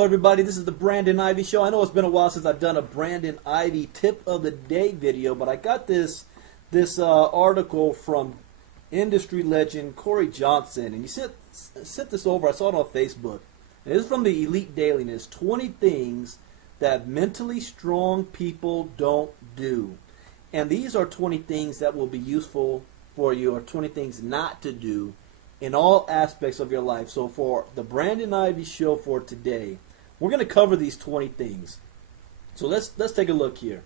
Hello everybody, this is the Brandon Ivey Show. I know it's been a while since I've done a Brandon Ivey tip of the day video, but I got this article from industry legend Corey Johnson, and he sent this over. I saw it on Facebook. And this is from the Elite Daily, and it's 20 things that mentally strong people don't do. And these are 20 things that will be useful for you, or 20 things not to do in all aspects of your life. So for the Brandon Ivey Show for today, we're going to cover these 20 things. So let's take a look here.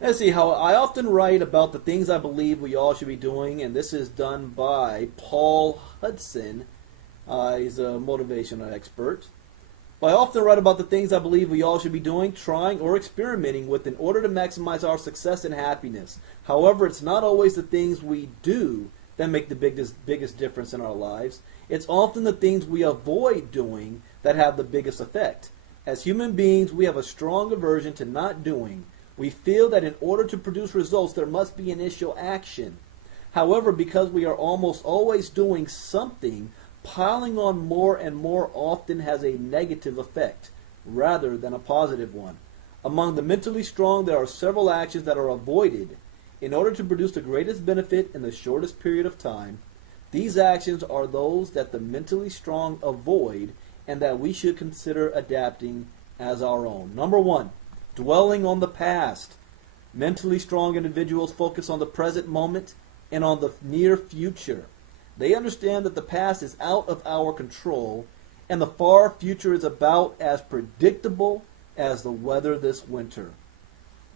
Let's see how I often write about the things I believe we all should be doing, and this is done by Paul Hudson. He's a motivational expert. But I often write about the things I believe we all should be doing, trying, or experimenting with in order to maximize our success and happiness. However, it's not always the things we do that make the biggest difference in our lives. It's often the things we avoid doing that have the biggest effect. As human beings, we have a strong aversion to not doing. We feel that in order to produce results, there must be initial action. However, because we are almost always doing something, piling on more and more often has a negative effect rather than a positive one. Among the mentally strong, there are several actions that are avoided in order to produce the greatest benefit in the shortest period of time. These actions are those that the mentally strong avoid and that we should consider adapting as our own. Number 1, dwelling on the past. Mentally strong individuals focus on the present moment and on the near future. They understand that the past is out of our control and the far future is about as predictable as the weather this winter.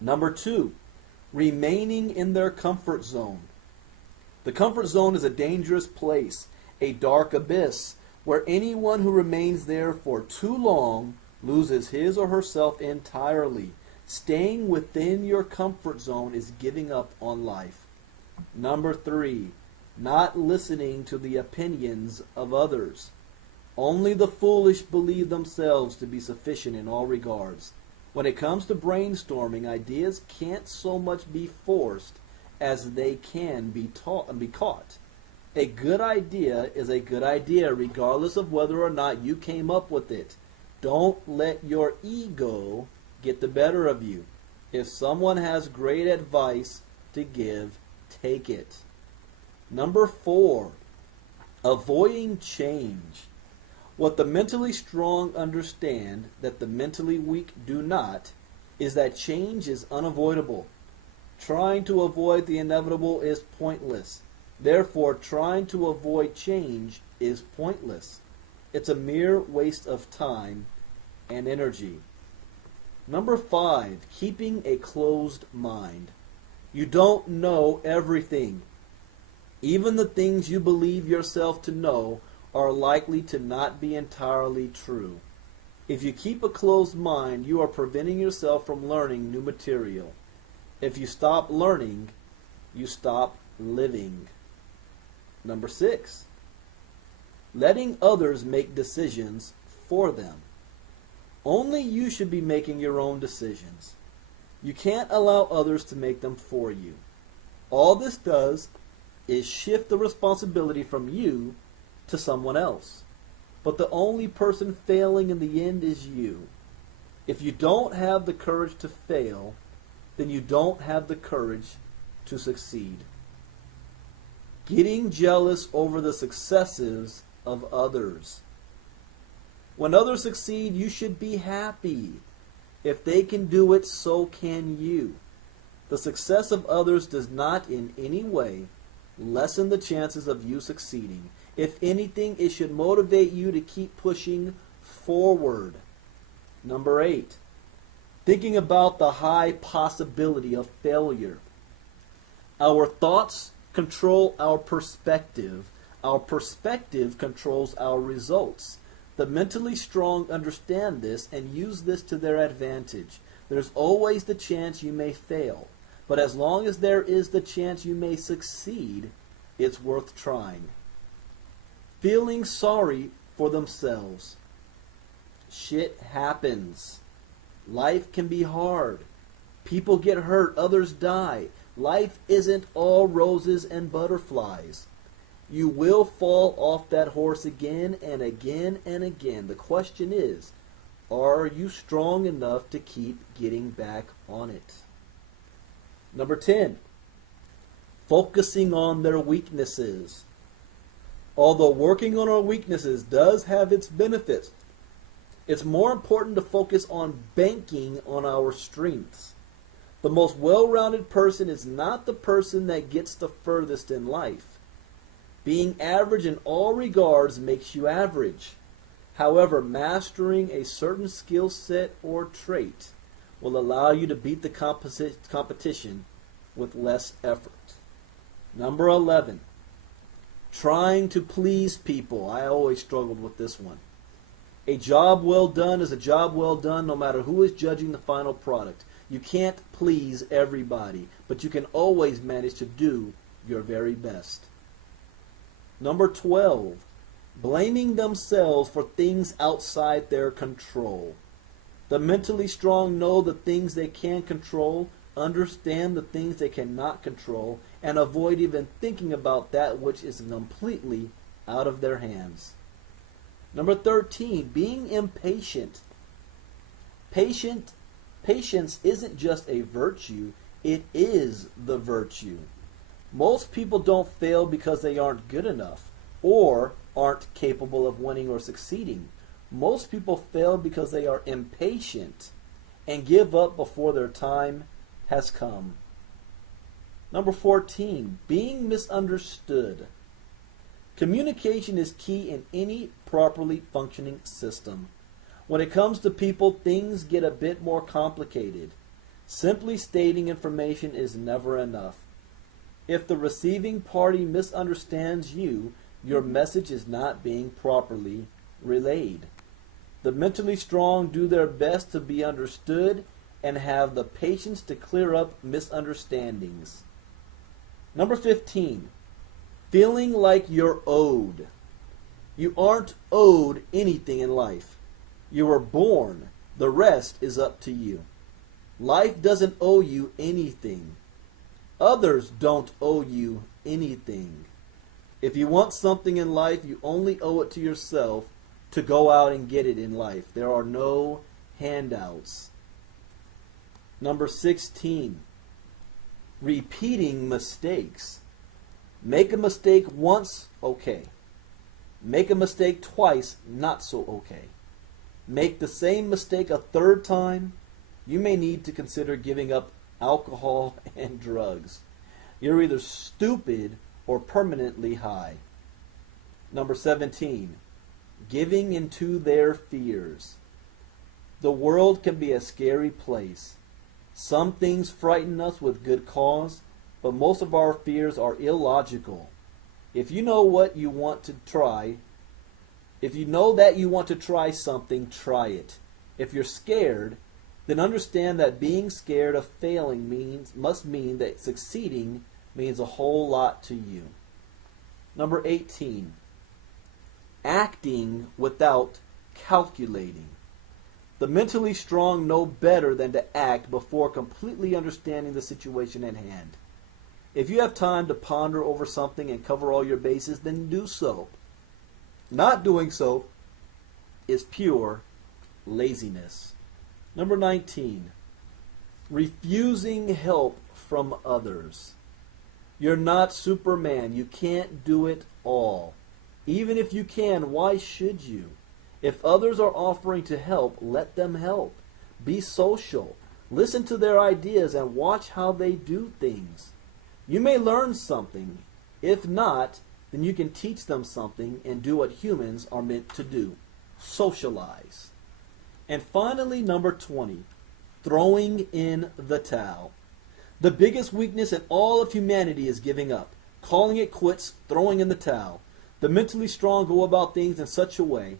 Number 2, remaining in their comfort zone. The comfort zone is a dangerous place, a dark abyss, where anyone who remains there for too long loses his or herself entirely. Staying within your comfort zone is giving up on life. Number 3, not listening to the opinions of others. Only the foolish believe themselves to be sufficient in all regards. When it comes to brainstorming, ideas can't so much be forced as they can be taught and be caught. A good idea is a good idea regardless of whether or not you came up with it. Don't let your ego get the better of you. If someone has great advice to give, take it. Number 4, avoiding change. What the mentally strong understand that the mentally weak do not is that change is unavoidable. Trying to avoid the inevitable is pointless. Therefore, trying to avoid change is pointless. It's a mere waste of time and energy. Number 5, keeping a closed mind. You don't know everything. Even the things you believe yourself to know are likely to not be entirely true. If you keep a closed mind, you are preventing yourself from learning new material. If you stop learning, you stop living. Number 6, letting others make decisions for them. Only you should be making your own decisions. You can't allow others to make them for you. All this does is shift the responsibility from you to someone else. But the only person failing in the end is you. If you don't have the courage to fail, then you don't have the courage to succeed. Getting jealous over the successes of others. When others succeed, you should be happy. If they can do it, so can you. The success of others does not in any way lessen the chances of you succeeding. If anything, it should motivate you to keep pushing forward. Number 8, thinking about the high possibility of failure. Our thoughts control our perspective. Our perspective controls our results. The mentally strong understand this and use this to their advantage. There's always the chance you may fail, but as long as there is the chance you may succeed, it's worth trying. Feeling sorry for themselves. Shit happens. Life can be hard. People get hurt, others die. Life isn't all roses and butterflies. You will fall off that horse again and again and again. The question is, are you strong enough to keep getting back on it? Number 10, focusing on their weaknesses. Although working on our weaknesses does have its benefits, it's more important to focus on banking on our strengths. The most well-rounded person is not the person that gets the furthest in life. Being average in all regards makes you average. However, mastering a certain skill set or trait will allow you to beat the competition with less effort. Number 11, trying to please people. I always struggled with this one. A job well done is a job well done no matter who is judging the final product. You can't please everybody, but you can always manage to do your very best. Number 12, blaming themselves for things outside their control. The mentally strong know the things they can control, understand the things they cannot control, and avoid even thinking about that which is completely out of their hands. Number 13, being impatient. Patience isn't just a virtue, it is the virtue. Most people don't fail because they aren't good enough or aren't capable of winning or succeeding. Most people fail because they are impatient and give up before their time has come. Number 14, being misunderstood. Communication is key in any properly functioning system. When it comes to people, things get a bit more complicated. Simply stating information is never enough. If the receiving party misunderstands you, your message is not being properly relayed. The mentally strong do their best to be understood and have the patience to clear up misunderstandings. Number 15, feeling like you're owed. You aren't owed anything in life. You were born. The rest is up to you. Life doesn't owe you anything. Others don't owe you anything. If you want something in life, you only owe it to yourself to go out and get it in life. There are no handouts. Number 16, repeating mistakes. Make a mistake once, okay. Make a mistake twice, not so okay. Make the same mistake a third time, you may need to consider giving up alcohol and drugs. You're either stupid or permanently high. Number 17, giving into their fears. The world can be a scary place. Some things frighten us with good cause, but most of our fears are illogical. If you know what you want to try, if you know that you want to try something, try it. If you're scared, then understand that being scared of failing must mean that succeeding means a whole lot to you. Number 18, acting without calculating. The mentally strong know better than to act before completely understanding the situation at hand. If you have time to ponder over something and cover all your bases, then do so. Not doing so is pure laziness. Number 19, refusing help from others. You're not Superman. You can't do it all. Even if you can, why should you? If others are offering to help, let them help. Be social. Listen to their ideas and watch how they do things. You may learn something. If not, then you can teach them something and do what humans are meant to do. Socialize. And finally, number 20, throwing in the towel. The biggest weakness in all of humanity is giving up, calling it quits, throwing in the towel. The mentally strong go about things in such a way.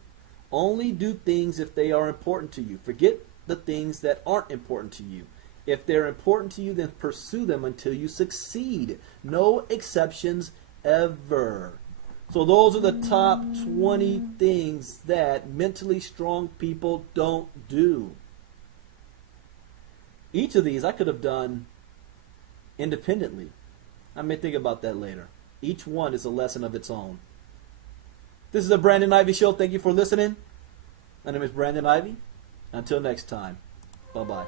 Only do things if they are important to you. Forget the things that aren't important to you. If they're important to you, then pursue them until you succeed. No exceptions ever. So those are the top 20 things that mentally strong people don't do. Each of these I could have done independently. I may think about that later. Each one is a lesson of its own. This is the Brandon Ivey Show. Thank you for listening. My name is Brandon Ivey. Until next time, bye-bye.